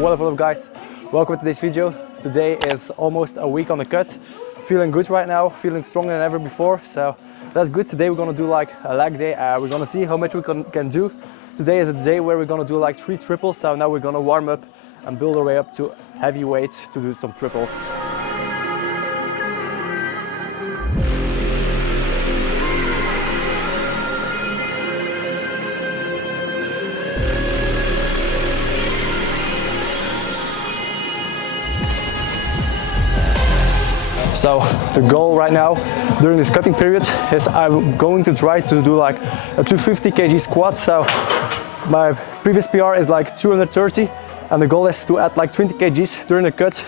What up guys, welcome to today's video. Today is almost a week on the cut. Feeling good right now, feeling stronger than ever before, so that's good. Today we're gonna do like a leg day. We're gonna see how much we can do. Today is a day where we're gonna do like 3 triples, so now we're gonna warm up and build our way up to heavy weights to do some triples. So the goal right now during this cutting period is I'm going to try to do like a 250 kg squat. So my previous PR is like 230 and the goal is to add like 20 kgs during the cut.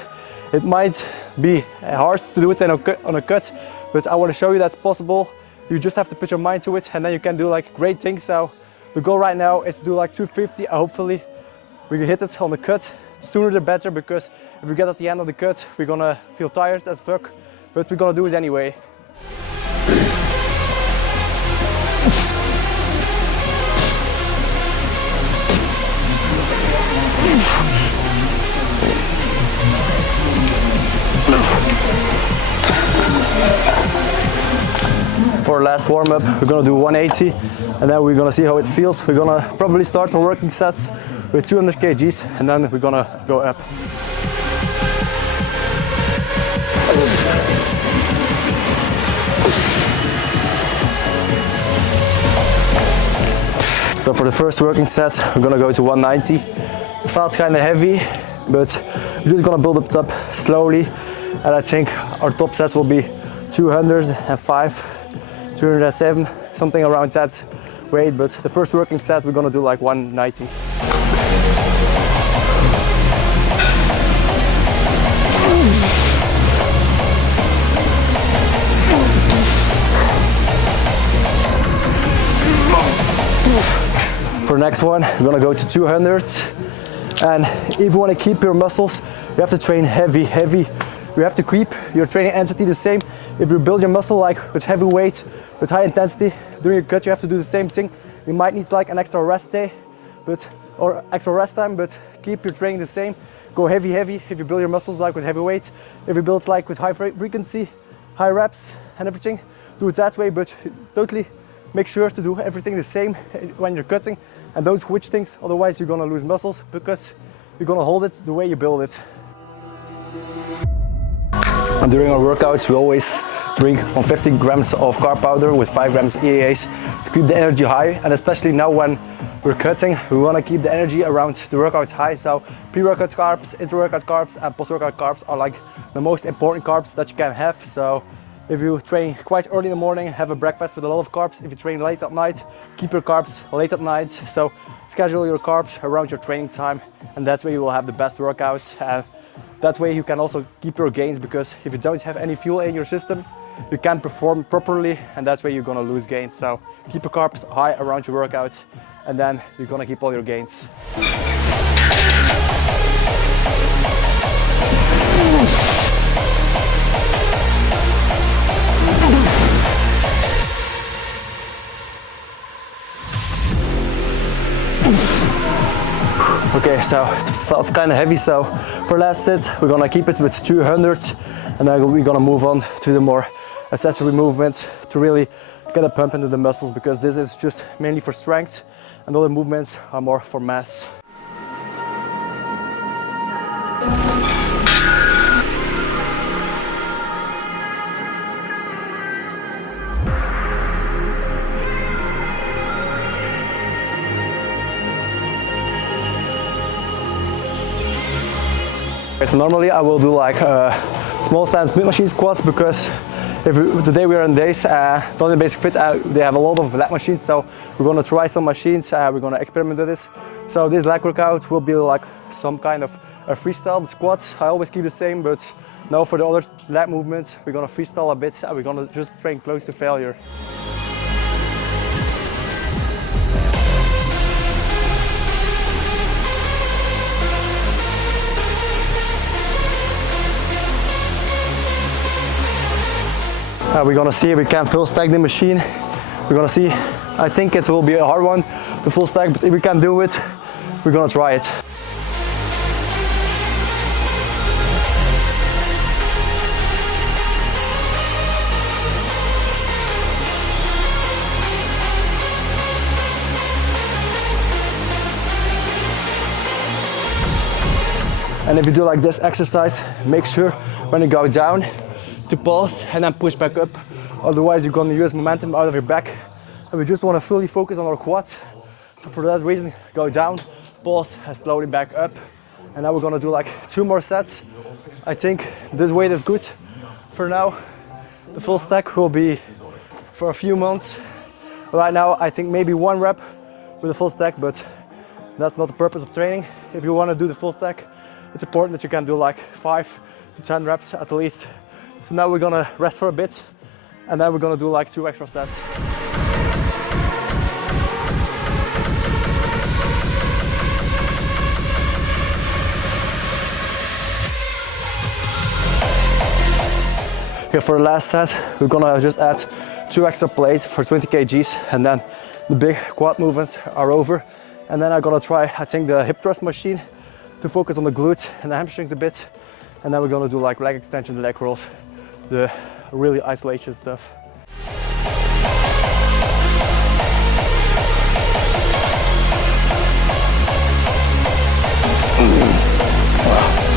It might be hard to do it on a cut, but I want to show you that's possible. You just have to put your mind to it and then you can do like great things. So the goal right now is to do like 250. Hopefully we can hit it on the cut. The sooner the better, because if we get at the end of the cut, we're gonna feel tired as fuck, but we're gonna do it anyway. For our last warm-up, we're gonna do 180, and then we're gonna see how it feels. We're gonna probably start our working sets with 200 kgs, and then we're gonna go up. So for the first working set, we're gonna go to 190. It felt kind of heavy, but we're just gonna build it up slowly. And I think our top set will be 205, 207, something around that weight. But the first working set, we're gonna do like 190. For the next one, we're gonna go to 200. And if you want to keep your muscles, you have to train heavy. You have to keep your training intensity the same. If you build your muscle like with heavy weight, with high intensity, during your cut you have to do the same thing. You might need like an extra rest day, or extra rest time, but keep your training the same. Go heavy. If you build your muscles like with heavy weight, if you build like with high frequency, high reps and everything, do it that way, but totally make sure to do everything the same when you're cutting and don't switch things, otherwise you're gonna lose muscles because you're gonna hold it the way you build it. And during our workouts, we always drink 150 grams of carb powder with 5 grams EAAs to keep the energy high. And especially now when we're cutting, we want to keep the energy around the workouts high. So pre-workout carbs, inter-workout carbs and post-workout carbs are like the most important carbs that you can have. So if you train quite early in the morning, have a breakfast with a lot of carbs. If you train late at night, keep your carbs late at night. So schedule your carbs around your training time, and that way you will have the best workouts. That way you can also keep your gains, because if you don't have any fuel in your system, you can't perform properly, and that way you're gonna lose gains. So keep your carbs high around your workouts, and then you're gonna keep all your gains. Okay, so it felt kind of heavy, so for last set we're gonna keep it with 200, and then we're gonna move on to the more accessory movements to really get a pump into the muscles, because this is just mainly for strength and other movements are more for mass. So normally I will do like small stance mid machine squats, because today we are on days, the only basic fit, they have a lot of leg machines, so we're gonna try some machines, we're gonna experiment with this. So this leg workout will be like some kind of a freestyle. The squats I always keep the same, but now for the other leg movements we're gonna freestyle a bit and we're gonna just train close to failure. We're gonna see if we can full stack the machine. We're gonna see. I think it will be a hard one to full stack, but if we can do it, we're gonna try it. And if you do like this exercise, make sure when you go down to pause and then push back up. Otherwise you're gonna use momentum out of your back. And we just wanna fully focus on our quads. So for that reason, go down, pause, and slowly back up. And now we're gonna do like 2 more sets. I think this weight is good for now. The full stack will be for a few months. Right now, I think maybe 1 rep with a full stack, but that's not the purpose of training. If you wanna do the full stack, it's important that you can do like 5 to 10 reps at least. So now we're gonna rest for a bit, and then we're gonna do like 2 extra sets. Okay, for the last set, we're gonna just add 2 extra plates for 20 kgs, and then the big quad movements are over. And then I'm gonna try, I think, the hip thrust machine to focus on the glutes and the hamstrings a bit. And then we're gonna do like leg extension, leg rolls, the really isolation stuff.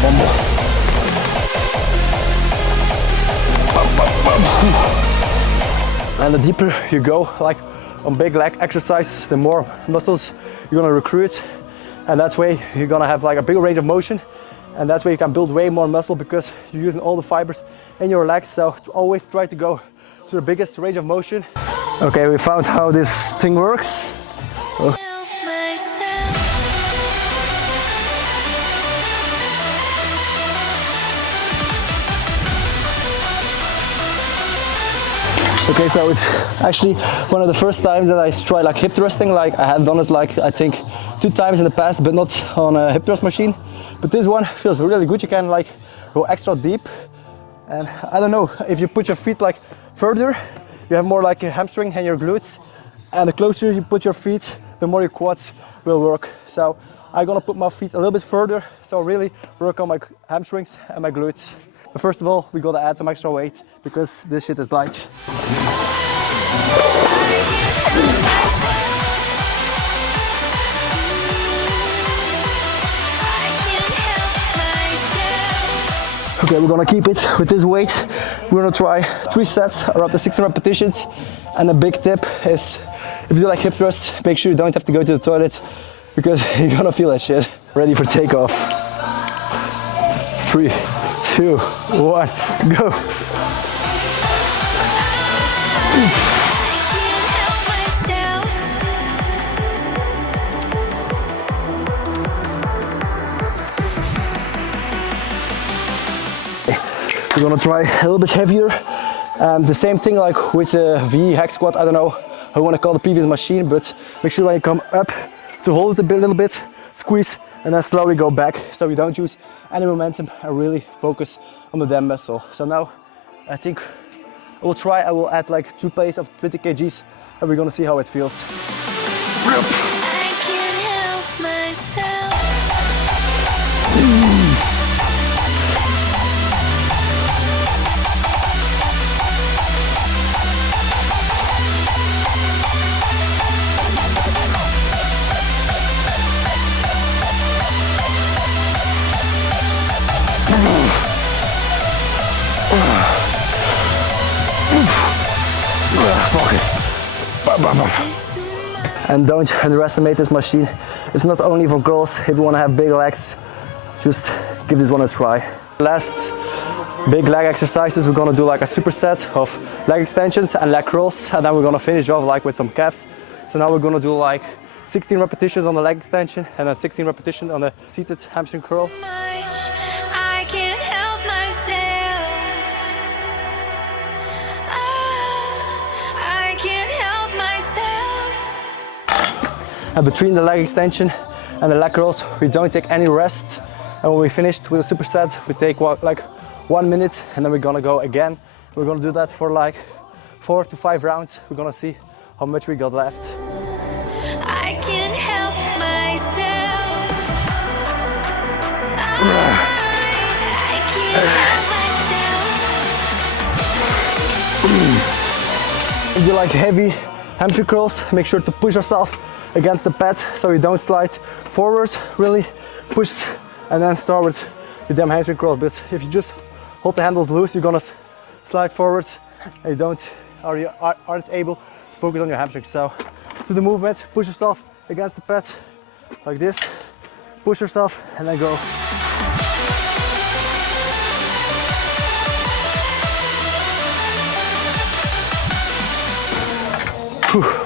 One more. And the deeper you go, like on big leg exercise, the more muscles you're gonna recruit. And that way you're gonna have like a bigger range of motion. And that way you can build way more muscle because you're using all the fibers in your legs. So always try to go to the biggest range of motion. Okay, we found how this thing works. Okay, so it's actually one of the first times that I tried like hip thrusting. Like I have done it like I think 2 times in the past, but not on a hip thrust machine. But this one feels really good. You can like go extra deep. And I don't know, if you put your feet like further, you have more like a hamstring and your glutes. And the closer you put your feet, the more your quads will work. So I'm gonna put my feet a little bit further. So really work on my hamstrings and my glutes. But first of all, we gotta add some extra weight because this shit is light. Okay, we're gonna keep it with this weight. We're gonna try 3 sets around the 16 repetitions. And a big tip is, if you do like hip thrust, make sure you don't have to go to the toilet because you're gonna feel that shit. Ready for takeoff. 3, 2, 1, go. We're gonna try a little bit heavier. The same thing like with the V hack squat. I don't know how you want to call the previous machine, but make sure when you come up to hold it a little bit, squeeze, and then slowly go back so you don't use any momentum and really focus on the damn muscle. So now I think I will add like 2 plates of 20 kgs and we're gonna see how it feels. I can't help myself. And don't underestimate this machine. It's not only for girls. If you want to have big legs, just give this one a try. Last big leg exercises, we're gonna do like a superset of leg extensions and leg curls, and then we're gonna finish off like with some calves. So now we're gonna do like 16 repetitions on the leg extension and then 16 repetitions on the seated hamstring curl. And between the leg extension and the leg curls, we don't take any rest. And when we finished with the supersets, we take like 1 minute and then we're gonna go again. We're gonna do that for like 4 to 5 rounds. We're gonna see how much we got left. I can't help myself. I can't help myself. If you like heavy hamstring curls, make sure to push yourself against the pad so you don't slide forward. Really push and then start with with them hamstring curls. But if you just hold the handles loose, you're gonna slide forward and you aren't able to focus on your hamstring. So do the movement, push yourself against the pad like this, push yourself and then go.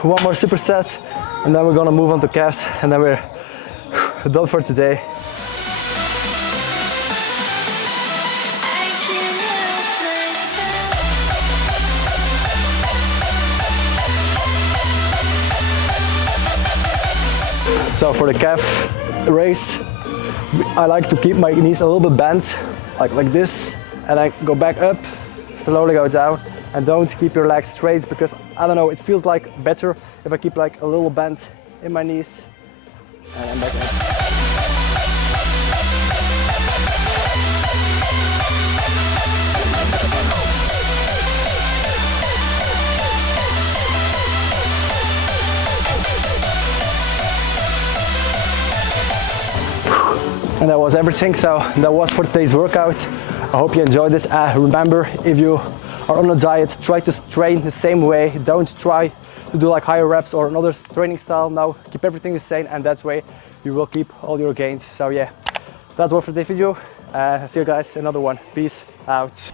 One more superset and then we're gonna move on to calves and then we're done for today. So for the calf raise, I like to keep my knees a little bit bent, like this, and I go back up, slowly go down, and don't keep your legs straight because, I don't know, it feels like better if I keep like a little bend in my knees, and I'm back up. And that was everything, so that was for today's workout. I hope you enjoyed this. Remember, if you are on a diet, try to train the same way. Don't try to do like higher reps or another training style. No, keep everything the same and that way you will keep all your gains. So yeah, that's all for this video. See you guys in another one. Peace out.